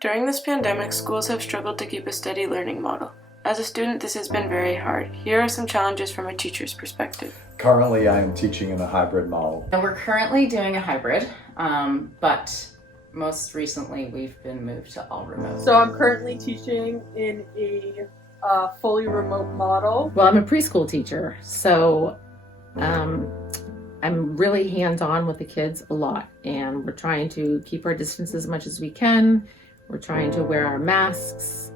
During this pandemic, schools have struggled to keep a steady learning model. As a student, this has been very hard. Here are some challenges from a teacher's perspective. Currently, I am teaching in a hybrid model. We're currently doing a hybrid, but most recently we've been moved to all remote. So I'm currently teaching in a fully remote model. Well, I'm a preschool teacher, so I'm really hands-on with the kids a lot, and we're trying to keep our distance as much as we can. We're trying to wear our masks.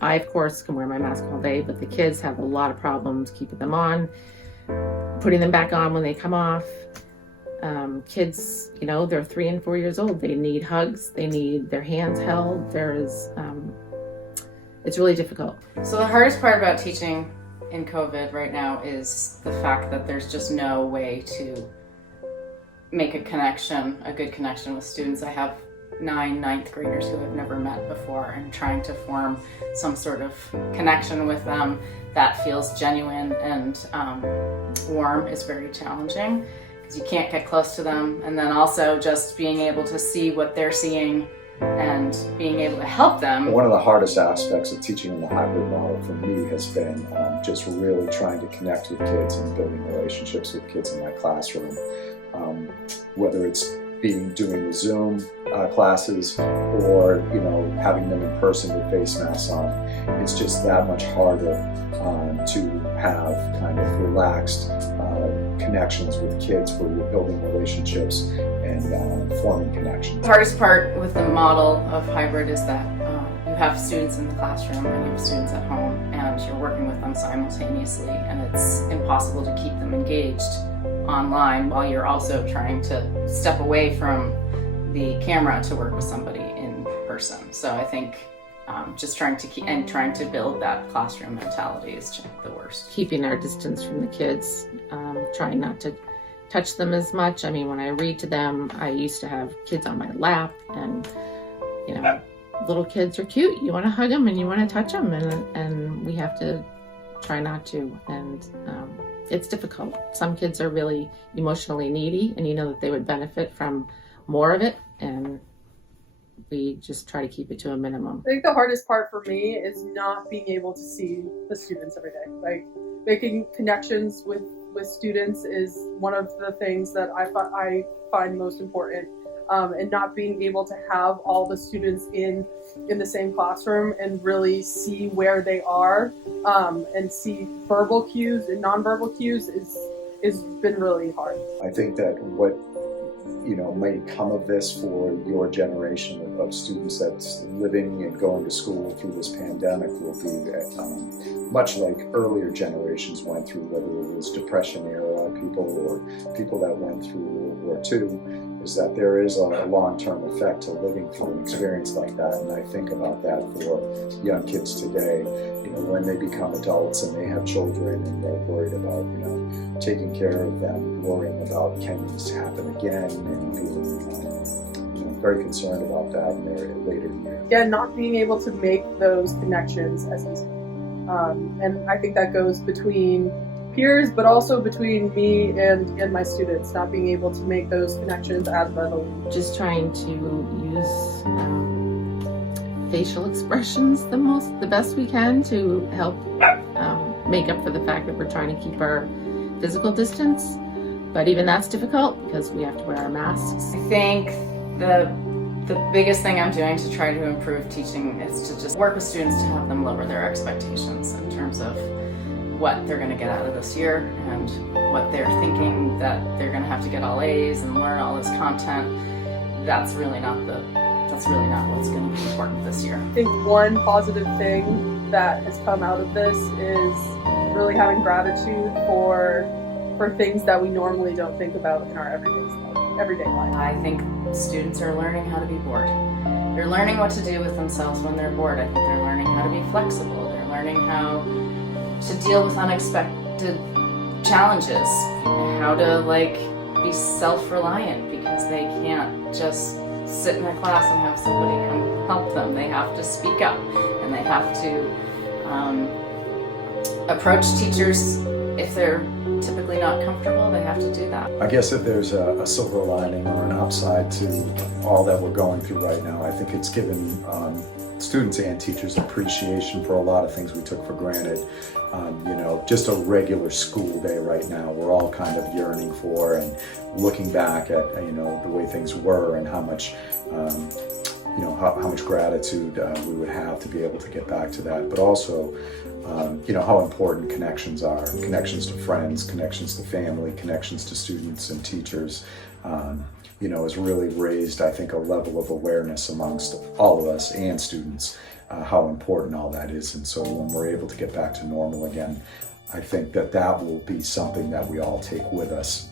I, of course, can wear my mask all day, but the kids have a lot of problems keeping them on, putting them back on when they come off. Kids, they're 3 and 4 years old. They need hugs. They need their hands held. It's really difficult. So the hardest part about teaching in COVID right now is the fact that there's just no way to make a good connection with students. I have 9 ninth graders who have never met before, and trying to form some sort of connection with them that feels genuine and warm is very challenging, because you can't get close to them. And then also just being able to see what they're seeing and being able to help them. One of the hardest aspects of teaching in the hybrid model for me has been just really trying to connect with kids and building relationships with kids in my classroom. Whether it's doing the Zoom classes or having them in person with face masks on, it's just that much harder to have kind of relaxed connections with kids where you're building relationships and forming connections. The hardest part with the model of hybrid is that you have students in the classroom and you have students at home, and you're working with them simultaneously, and it's impossible to keep them engaged online while you're also trying to step away from the camera to work with somebody in person. So I think just trying to build that classroom mentality is the worst. Keeping our distance from the kids, trying not to touch them as much. I mean, when I read to them, I used to have kids on my lap, and little kids are cute. You want to hug them and you want to touch them, and we have to try not to. And it's difficult. Some kids are really emotionally needy, and that they would benefit from more of it, and we just try to keep it to a minimum. I think the hardest part for me is not being able to see the students every day. Like, making connections with students is one of the things that I find most important. And not being able to have all the students in the same classroom and really see where they are, and see verbal cues and nonverbal cues is been really hard. I think that what may come of this for your generation of students that's living and going to school through this pandemic will be much like earlier generations went through, whether it was Depression era people or people that went through World War II, is that there is a long-term effect to living through an experience like that. And I think about that for young kids today, when they become adults and they have children and they're worried about, taking care of them, worrying about can this happen again, and being very concerned about that in their later years. Yeah, not being able to make those connections as easy. And I think that goes between peers, but also between me and my students, not being able to make those connections as readily. Just trying to use facial expressions the best we can to help make up for the fact that we're trying to keep our physical distance. But even that's difficult because we have to wear our masks. I think the biggest thing I'm doing to try to improve teaching is to just work with students to have them lower their expectations in terms of what they're going to get out of this year and what they're thinking that they're going to have to get all A's and learn all this content. That's really not what's going to be important this year. I think one positive thing that has come out of this is really having gratitude for things that we normally don't think about in our everyday life. I think students are learning how to be bored. They're learning what to do with themselves when they're bored. I think they're learning how to be flexible. They're learning how to deal with unexpected challenges, how to be self-reliant, because they can't just sit in a class and have somebody come help them. They have to speak up, and they have to approach teachers if they're typically not comfortable, they have to do that. I guess if there's a silver lining or an upside to all that we're going through right now, I think it's given students and teachers appreciation for a lot of things we took for granted. You know, just a regular school day right now, we're all kind of yearning for, and looking back at, you know, the way things were and how much, you know, how much gratitude we would have to be able to get back to that. But also, you know, how important connections are, connections to friends, connections to family, connections to students and teachers. You know, has really raised, I think, a level of awareness amongst all of us and students, how important all that is. And so when we're able to get back to normal again, I think that that will be something that we all take with us